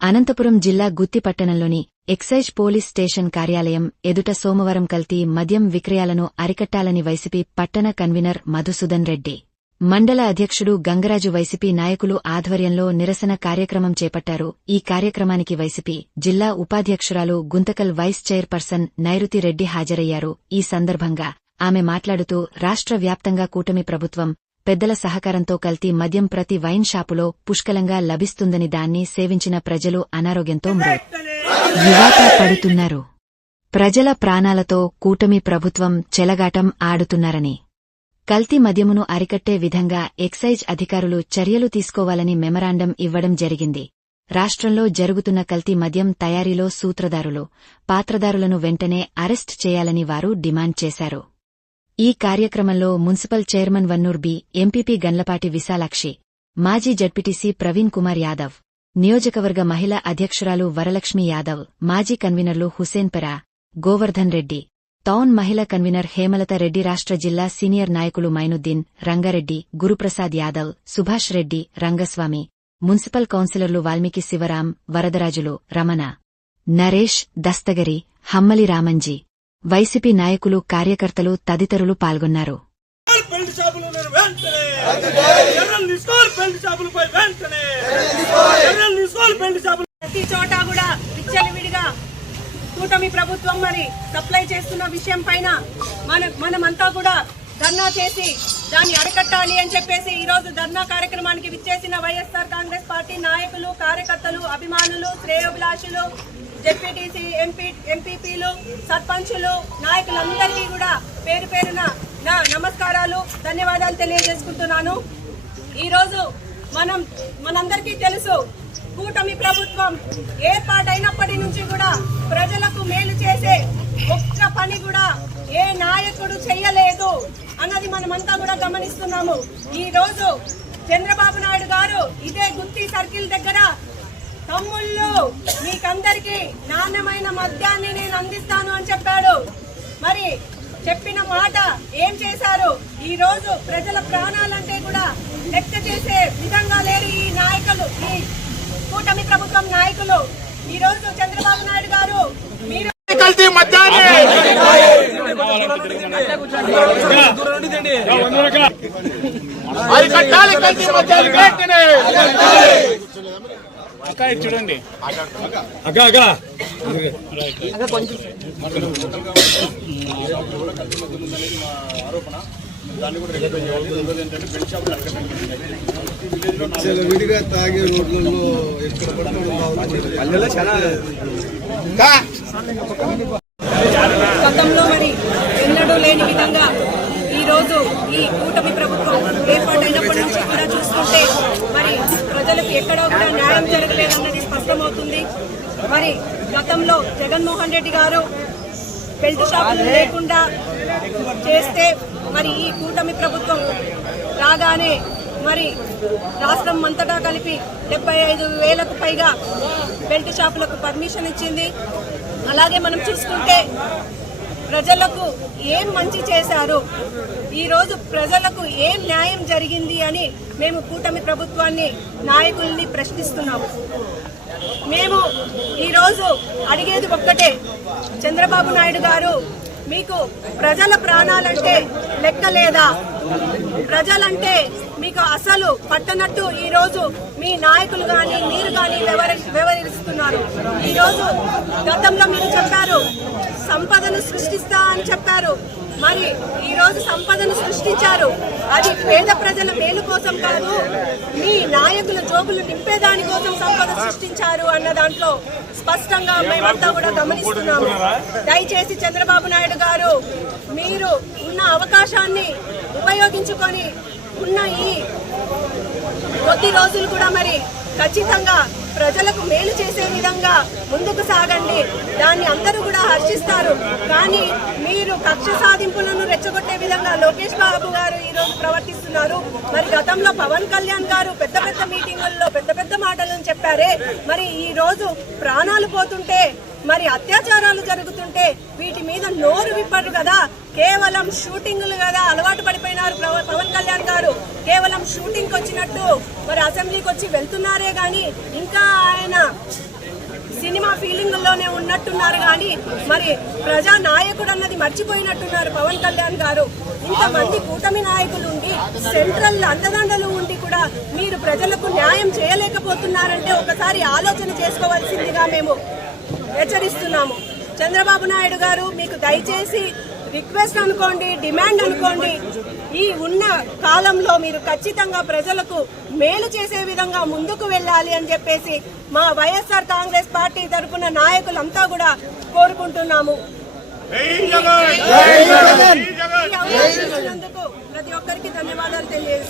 అనంతపురం జిల్లా గుత్తిపట్టణంలోని excise police station కార్యాలయం ఎదుట సోమవారం కల్తీ మద్యం విక్రయాలను అరికట్టాలని వైసీపీ పట్టణ కన్వీనర్ మధుసూదన్ రెడ్డి. మండల అధ్యక్షుడు గంగరాజు వైసీపీ నాయకులు ఆధ్వర్యంలో నిరసన కార్యక్రమం చేపట్టారు. ఈ కార్యక్రమానికి వైసీపీ జిల్లా ఉపాధ్యక్షురాలు గుంతకల్ వైస్ చైర్పర్సన్ నైరుతి రెడ్డి హాజరయ్యారు. ఈ సందర్భంగా ఆమె మాట్లాడుతూ రాష్ట్ర వ్యాప్తంగా కూటమి ప్రభుత్వం పెద్దల సహకారంతో కల్తీ మద్యం ప్రతి వైన్ షాపులో పుష్కలంగా లభిస్తుందని దాన్ని సేవించిన ప్రజలు అనారోగ్యంతో యువాత పడుతున్నారు. ప్రజల ప్రాణాలతో కూటమి ప్రభుత్వం చెలగాటం ఆడుతున్నారని. కల్తీ మద్యమును అరికట్టే విధంగా ఎక్సైజ్ అధికారులు చర్యలు తీసుకోవాలని మెమరాండం ఇవ్వడం జరిగింది. రాష్ట్రంలో జరుగుతున్న కల్తీ మద్యం తయారీలో సూత్రధారులు పాత్రదారులను వెంటనే అరెస్ట్ చేయాలని వారు డిమాండ్ చేశారు. ఈ కార్యక్రమంలో municipal chairman Vannur B MPP Ganlapati Visalakshi మాజీ జడ్పీటీసీ ప్రవీణ్ కుమార్ యాదవ్ నియోజకవర్గ మహిళా అధ్యక్షురాలు వరలక్ష్మి యాదవ్ మాజీ కన్వీనర్లు హుసేన్ పెరా గోవర్ధన్ రెడ్డి టౌన్ మహిళా కన్వీనర్ హేమలత రెడ్డి రాష్ట్ర జిల్లా సీనియర్ నాయకులు మైనుద్దీన్ రంగారెడ్డి గురుప్రసాద్ యాదవ్ సుభాష్ రెడ్డి రంగస్వామి మున్సిపల్ కౌన్సిలర్లు వాల్మీకి శివరాం వరదరాజులు రమణ నరేష్ దస్తగరి హమ్మలి రామంజీ వైసీపీ నాయకులు కార్యకర్తలు తదితరులు పాల్గొన్నారు. ప్రతి చోట కూడా విచ్చలవిడిగా కూటమి ప్రభుత్వం మరి సప్లై చేస్తున్న విషయం పైన మన మనమంతా కూడా ధర్నా చేసి దాన్ని అరికట్టాలి అని చెప్పేసి ఈరోజు ధర్నా కార్యక్రమానికి విచ్చేసిన వైఎస్ఆర్ కాంగ్రెస్ పార్టీ నాయకులు కార్యకర్తలు అభిమానులు శ్రేయోభిలాషులు జెడ్పీటీసీ ఎంపీ ఎంపీపీలు సర్పంచులు నాయకులందరికీ కూడా పేరు పేరున నా నమస్కారాలు ధన్యవాదాలు తెలియజేసుకుంటున్నాను. ఈరోజు మనం మనందరికీ తెలుసు కూటమి ప్రభుత్వం ఏర్పాటైనప్పటి నుంచి కూడా ప్రజలకు మేలు చేసే ఒక్క పని కూడా ఏ నాయకుడు చెయ్యలేదు అన్నది మనమంతా కూడా గమనిస్తున్నాము. ఈ రోజు చంద్రబాబు నాయుడు గారు ఇదే గుత్తి సర్కిల్ దగ్గర తమ్ముళ్ళు మీకందరికి నాణ్యమైన మద్యాన్ని నేను అందిస్తాను అని చెప్పాడు. మరి చెప్పిన మాట ఏం చేశారు? ఈ రోజు ప్రజల ప్రాణాలంటే కూడా లెక్క చేసే విధంగా లేరు ఈ నాయకులు ఈ కూటమి ప్రభుత్వం నాయకులు. ఈ రోజు చంద్రబాబు నాయుడు గారు మీరు కల్తీ మద్యాన్ని అరికట్టాలి కల్తీ మద్యాన్ని వెంటనే అక్క చూడండి అక్క అక్క విడిగా తాగే రోడ్లలో ఎక్కడ పడితే చాలా గతంలో మరి ఎన్నడూ లేని విధంగా రోజు ఈ కూటమి ప్రభుత్వం ఏర్పాటైనప్పటి నుంచి కూడా చూస్తుంటే మరి ప్రజలకు ఎక్కడా కూడా న్యాయం జరగలేదన్నది స్పష్టమవుతుంది. మరి గతంలో జగన్మోహన్ రెడ్డి గారు బెల్ట్ షాపులు లేకుండా చేస్తే మరి ఈ కూటమి ప్రభుత్వం రాగానే మరి రాష్ట్రం అంతటా కలిపి డెబ్బై ఐదు వేలకు పైగా బెల్ట్ షాపులకు పర్మిషన్ ఇచ్చింది. అలాగే మనం చూసుకుంటే ప్రజలకు ఏం మంచి చేశారు? ఈరోజు ప్రజలకు ఏం న్యాయం జరిగింది అని మేము కూటమి ప్రభుత్వాన్ని నాయకుల్ని ప్రశ్నిస్తున్నాము. మేము ఈరోజు అడిగేది ఒక్కటే చంద్రబాబు నాయుడు గారు మీకు ప్రజల ప్రాణాలంటే లెక్క లేదా? ప్రజలంటే మీకు అసలు పట్టనట్టు ఈ రోజు మీ నాయకులు గాని మీరు గాని వ్యవహరిస్తున్నారు. ఈ రోజు గతంలో మీరు చెప్పారు సంపదను సృష్టిస్తా అని చెప్పారు. మరి ఈ రోజు సంపదను సృష్టించారు. అది పేద ప్రజల మేలు కోసం కాదు మీ నాయకుల జోబులు నింపేదాని కోసం సంపద సృష్టించారు అన్న దాంట్లో స్పష్టంగా మేమంతా కూడా గమనిస్తున్నాము. దయచేసి చంద్రబాబు నాయుడు గారు మీరు ఉన్న అవకాశాన్ని ఉపయోగించుకొని ఉన్న ఈ కొద్ది రోజులు కూడా మరి ఖచ్చితంగా ప్రజలకు మేలు చేసే విధంగా ముందుకు సాగండి. దాన్ని అందరూ కూడా హర్షిస్తారు. కానీ మీరు కక్ష సాధింపులను రెచ్చగొట్టే విధంగా లోకేష్ బాబు గారు ఈరోజు ప్రవర్తిస్తున్నారు. మరి గతంలో పవన్ కళ్యాణ్ గారు పెద్ద పెద్ద మీటింగుల్లో పెద్ద పెద్ద మాటలను చెప్పారే. మరి ఈ రోజు ప్రాణాలు పోతుంటే మరి అత్యాచారాలు జరుగుతుంటే వీటి మీద నోరు విప్పరు కదా. కేవలం షూటింగ్లు కదా అలవాటు పడిపోయినారు పవన్ కళ్యాణ్ గారు. కేవలం షూటింగ్ వచ్చినట్టు మరి అసెంబ్లీకి వచ్చి వెళ్తున్నారే గాని ఇంకా ఆయన సినిమా ఫీలింగ్లోనే ఉన్నట్టున్నారు కానీ మరి ప్రజా నాయకుడు అన్నది మర్చిపోయినట్టున్నారు పవన్ కళ్యాణ్ గారు. ఇంతమంది కూటమి నాయకులు ఉండి సెంట్రల్ అండదండలు ఉండి కూడా మీరు ప్రజలకు న్యాయం చేయలేకపోతున్నారంటే ఒకసారి ఆలోచన చేసుకోవాల్సిందిగా మేము హెచ్చరిస్తున్నాము. చంద్రబాబు నాయుడు గారు మీకు దయచేసి రిక్వెస్ట్ అనుకోండి డిమాండ్ అనుకోండి. ఈ ఉన్న కాలంలో మీరు ఖచ్చితంగా ప్రజలకు మేలు చేసే విధంగా ముందుకు వెళ్ళాలి అని చెప్పేసి మా వైఎస్ఆర్ కాంగ్రెస్ పార్టీ తరఫున నాయకులంతా కూడా కోరుకుంటున్నాము. ప్రతి ఒక్కరికి ధన్యవాదాలు జగన్!